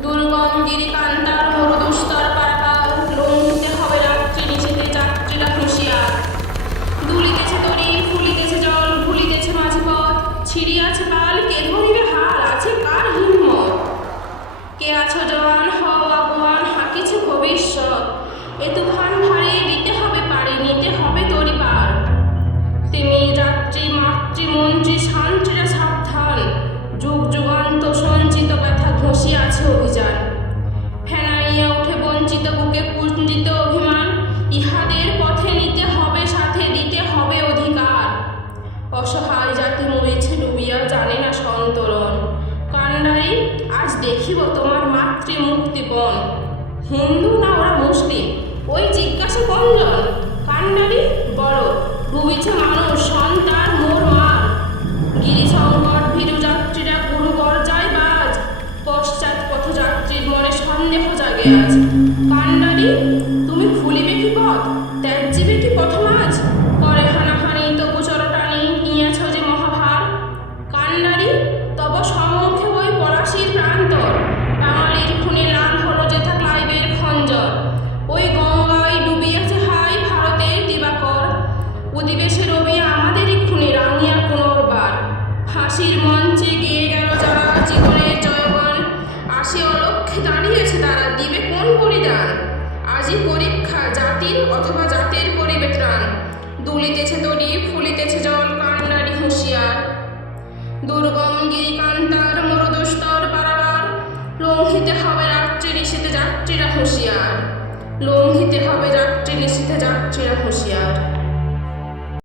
দুর্গম গিরিকান্তার মরুদুস্তর পারাপার, লঙ্ঘিতে হবে রাত্রি নিশীথে যাত্রীরা হুঁশিয়ার। দুলিতেছে তরী, ফুলিতেছে জল, ভুলিতেছে মাঝে পথ, ছিড়িয়াছে পাল, কে ধরিবে হাল, আছে কার হিম্মত? কে আছো জওয়ান, হও আগুয়ান, হাকিছে ভবিষ্যৎ, এ তুফান ভারে দিতে হবে পারে, নিতে হবে তরি পার। তেমনি যাত্রী মাতৃ মন্ত্রী শান্তিরা সাবধান, যুগ যুগান্ত সঞ্চিত ব্যথা ঘষিয়ে আছে অভিযান। ফেনাইয়া উঠে বঞ্চিত বুকে পুঞ্জিত অভিমান, ইহাদের পথে নিতে হবে সাথে, দিতে হবে অধিকার। অসহায় জাতি মরেছে ডুবিয়া, জানে না সন্তরণ। কান্ডারি, আজ দেখিব তোমার মাতৃ মুক্তিপণ। হিন্দু না ওরা মুসলিম, ওই জিজ্ঞাসা কোনজন? কান্ডারি বড়, ডুবিছে মানুষ, সন্তান মোর মা। গিরিশঙ্কর ভীরু যাত্রীরা গুরু গর্জায় বাজ, পশ্চাৎ পথযাত্রীর মনে সন্দেহ জাগে আজ। কান্ডারি, তুমি খুলিবে কি পথ, ত্যাজ্যিবে কি পথমাঝ? করে হানাহানি তবু চরটানি, নিয়েছ যে মহাভার। কান্ডারি, তব সম্মুখে ওই পলাশির প্রান্তর, বাঙালির খুনে লাল হলো যেথা ক্লাইবের খঞ্জর। ওই গঙ্গায় ডুবিয়েছে হাই ভারতের দিবাকর, অধিবেশে রবি আমাদেরই খুনে রাঙিয়া পুনর্বার। ফাঁসির মঞ্চে গেয়ে গেল যারা জীবনের জয়গান, আসে অলক্ষ্যে দাঁড়িয়েছে তারা, দিবে কোন বলিদান? আজই পরীক্ষা জাতির অথবা জাতের করিবে ত্রাণ। দুলিতেছে তরী, ফুলিতেছে জল, কান্ডারি হুঁশিয়ার। দুর্গম গিরিকান্তার মরুদুস্তর পারাবার, লঙ্ঘিতে হবে রাত্রি নিশীথে যাত্রীরা হুঁশিয়ার। লঙ্ঘিতে হবে রাত্রি নিশীথে যাত্রীরা হুঁশিয়ার।